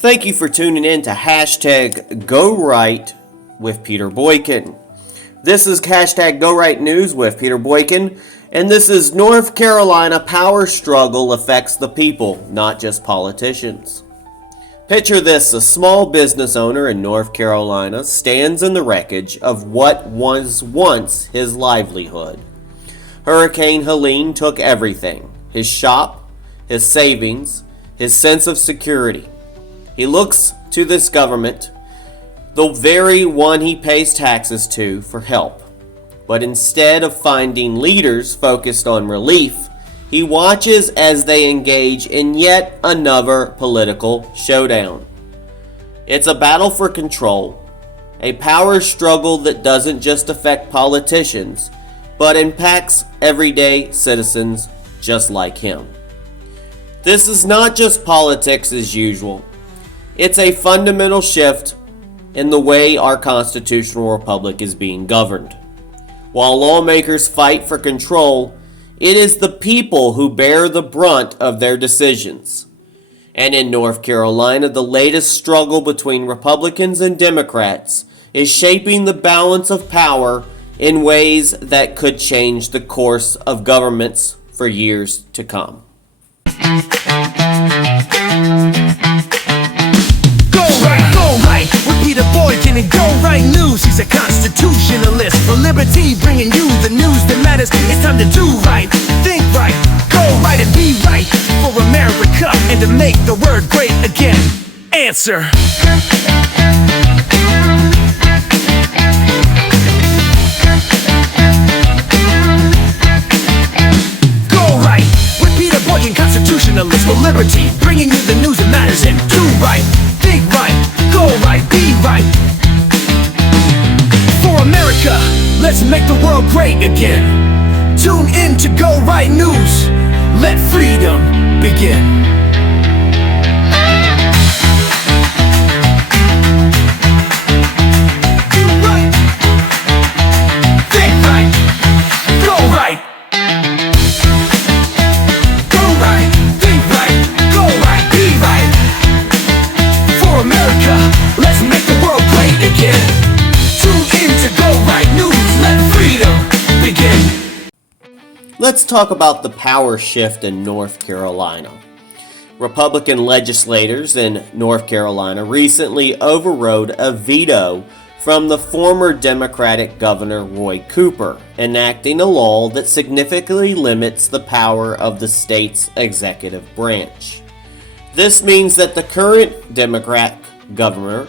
Thank you for tuning in to hashtag Go Right with Peter Boykin. This is hashtag Go Right News with Peter Boykin, and this is North Carolina power struggle affects the people, not just politicians. Picture this: a small business owner in North Carolina stands in the wreckage of what was once his livelihood. Hurricane Helene took everything: his shop, his savings, his sense of security. He looks to this government, the very one he pays taxes to, for help. But instead of finding leaders focused on relief, he watches as they engage in yet another political showdown. It's a battle for control, a power struggle that doesn't just affect politicians, but impacts everyday citizens just like him. This is not just politics as usual. It's a fundamental shift in the way our constitutional republic is being governed. While lawmakers fight for control, it is the people who bear the brunt of their decisions. And in North Carolina, the latest struggle between Republicans and Democrats is shaping the balance of power in ways that could change the course of governments for years to come. Peter Boykin and Go Right News. He's a constitutionalist for liberty, bringing you the news that matters. It's time to do right, think right, go right and be right for America and to make the word great again. Answer. Go right with Peter Boykin, constitutionalist for liberty, bringing you the news that matters and do right, think right, go right, be right for America. Let's make the world great again. Tune in to Go Right News. Let freedom begin. Do right, think right, go right. Go right, think right, go right, be right for America. Let's make the world great again. Tune in to Go Right News. Let freedom begin. Let's talk about the power shift in North Carolina. Republican legislators in North Carolina recently overrode a veto from the former Democratic Governor Roy Cooper, enacting a law that significantly limits the power of the state's executive branch. This means that the current Democrat governor,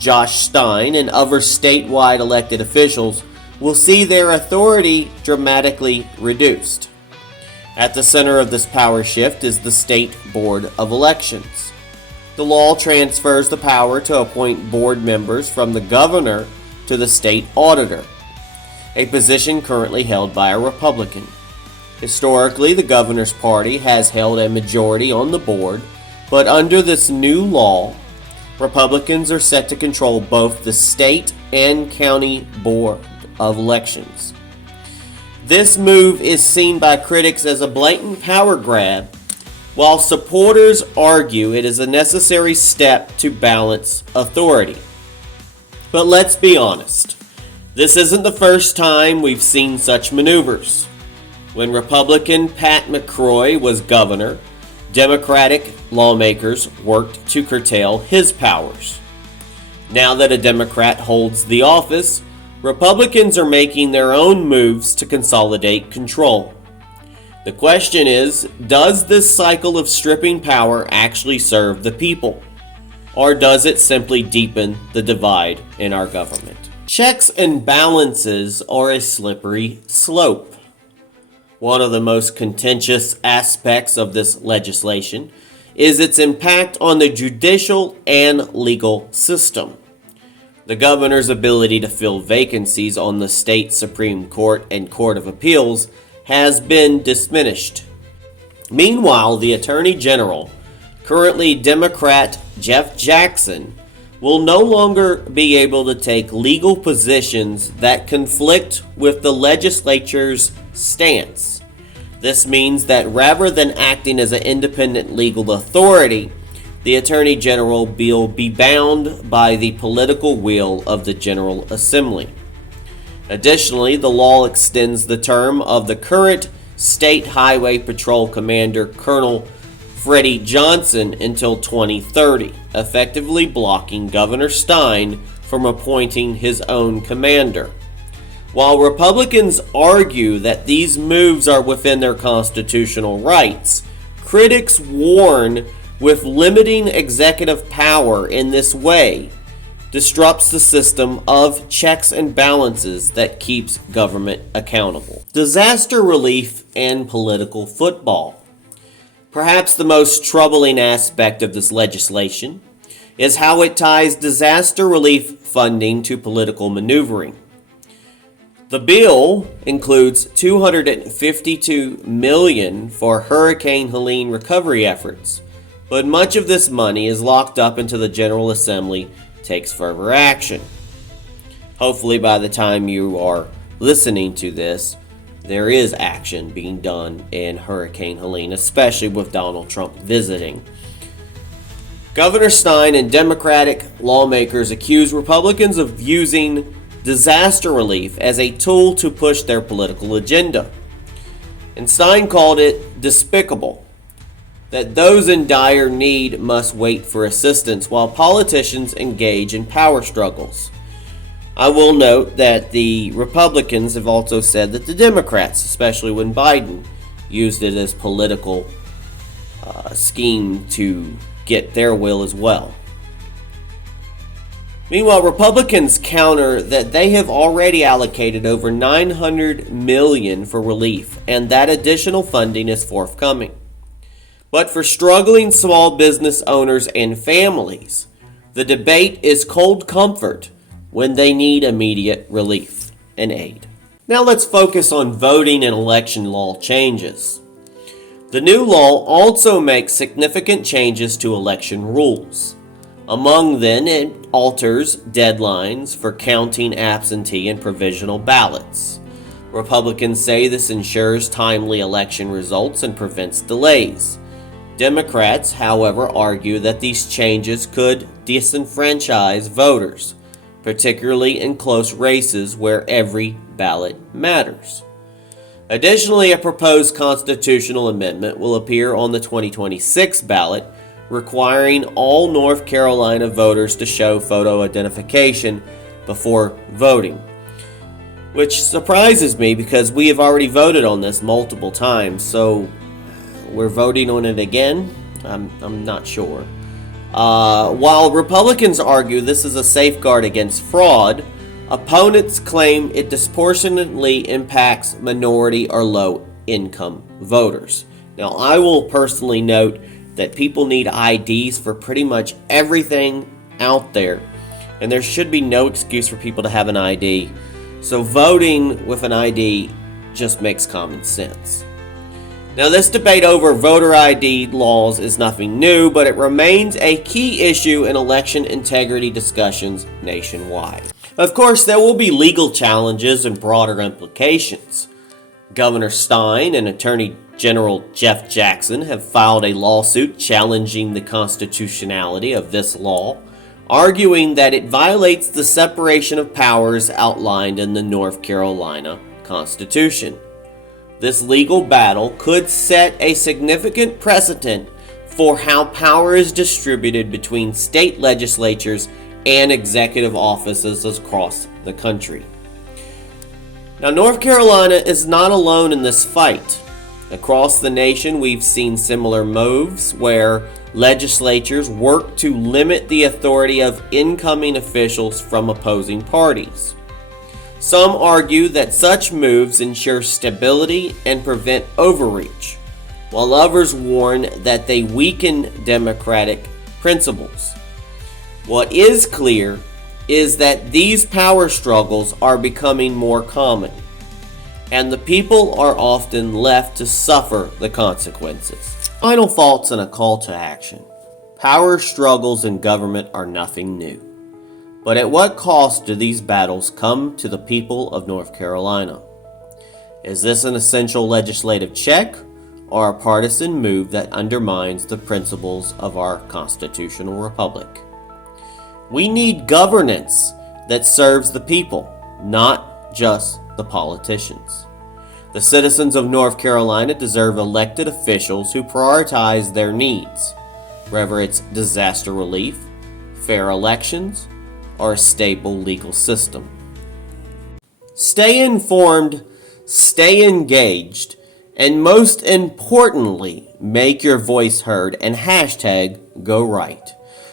Josh Stein, and other statewide elected officials will see their authority dramatically reduced. At the center of this power shift is the State Board of Elections. The law transfers the power to appoint board members from the governor to the state auditor, a position currently held by a Republican. Historically, the governor's party has held a majority on the board, but under this new law, Republicans are set to control both the state and county board of elections. This move is seen by critics as a blatant power grab, while supporters argue it is a necessary step to balance authority. But let's be honest, this isn't the first time we've seen such maneuvers. When Republican Pat McCrory was governor, Democratic lawmakers worked to curtail his powers. Now that a Democrat holds the office, Republicans are making their own moves to consolidate control. The question is, does this cycle of stripping power actually serve the people? Or does it simply deepen the divide in our government? Checks and balances are a slippery slope. One of the most contentious aspects of this legislation is its impact on the judicial and legal system. The governor's ability to fill vacancies on the state Supreme Court and Court of Appeals has been diminished. Meanwhile, the Attorney General, currently Democrat Jeff Jackson, will no longer be able to take legal positions that conflict with the legislature's stance. This means that rather than acting as an independent legal authority, the Attorney General will be bound by the political will of the General Assembly. Additionally, the law extends the term of the current State Highway Patrol Commander, Colonel Freddie Johnson, until 2030, effectively blocking Governor Stein from appointing his own commander. While Republicans argue that these moves are within their constitutional rights, critics warn with limiting executive power in this way disrupts the system of checks and balances that keeps government accountable. Disaster relief and political football. Perhaps the most troubling aspect of this legislation is how it ties disaster relief funding to political maneuvering. The bill includes $252 million for Hurricane Helene recovery efforts, but much of this money is locked up until the General Assembly takes further action. Hopefully by the time you are listening to this, there is action being done in Hurricane Helene, especially with Donald Trump visiting. Governor Stein and Democratic lawmakers accuse Republicans of using disaster relief as a tool to push their political agenda. And Stein called it despicable that those in dire need must wait for assistance while politicians engage in power struggles. I will note that the Republicans have also said that the Democrats, especially when Biden used it as political scheme to get their will as well. Meanwhile, Republicans counter that they have already allocated over $900 million for relief, and that additional funding is forthcoming. But for struggling small business owners and families, the debate is cold comfort when they need immediate relief and aid. Now let's focus on voting and election law changes. The new law also makes significant changes to election rules. Among them, it alters deadlines for counting absentee and provisional ballots. Republicans say this ensures timely election results and prevents delays. Democrats, however, argue that these changes could disenfranchise voters, particularly in close races where every ballot matters. Additionally, a proposed constitutional amendment will appear on the 2026 ballot, requiring all North Carolina voters to show photo identification before voting, which surprises me because we have already voted on this multiple times, so we're voting on it again? I'm not sure. While Republicans argue this is a safeguard against fraud, opponents claim it disproportionately impacts minority or low-income voters. Now, I will personally note that people need IDs for pretty much everything out there, and there should be no excuse for people to have an ID. So voting with an ID just makes common sense. Now, this debate over voter ID laws is nothing new, but it remains a key issue in election integrity discussions nationwide. Of course, there will be legal challenges and broader implications. Governor Stein and Attorney General Jeff Jackson have filed a lawsuit challenging the constitutionality of this law, arguing that it violates the separation of powers outlined in the North Carolina Constitution. This legal battle could set a significant precedent for how power is distributed between state legislatures and executive offices across the country. Now, North Carolina is not alone in this fight. Across the nation, we've seen similar moves where legislatures work to limit the authority of incoming officials from opposing parties. Some argue that such moves ensure stability and prevent overreach, while others warn that they weaken democratic principles. What is clear is that these power struggles are becoming more common, and the people are often left to suffer the consequences. Final thoughts and a call to action. Power struggles in government are nothing new. But at what cost do these battles come to the people of North Carolina? Is this an essential legislative check, are a partisan move that undermines the principles of our constitutional republic. We need governance that serves the people, not just the politicians. The citizens of North Carolina deserve elected officials who prioritize their needs, whether it's disaster relief, fair elections, or a stable legal system. Stay informed, stay engaged, and most importantly, make your voice heard and hashtag go right.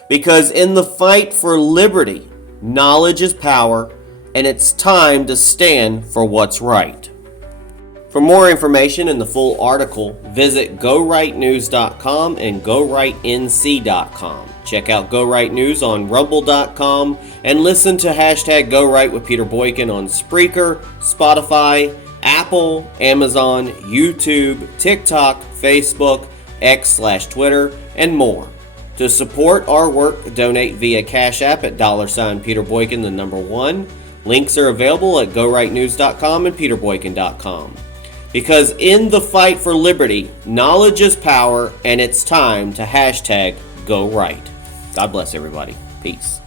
Because in the fight for liberty, knowledge is power, and it's time to stand for what's right. For more information and the full article, visit GoRightNews.com and GoRightNC.com. Check out Go Right News on Rumble.com and listen to hashtag Go Right with Peter Boykin on Spreaker, Spotify, Apple, Amazon, YouTube, TikTok, Facebook, X/Twitter, and more. To support our work, donate via Cash App at $ Peter Boykin, the number 1. Links are available at GoRightNews.com and PeterBoykin.com. Because in the fight for liberty, knowledge is power, and it's time to hashtag go right. God bless everybody. Peace.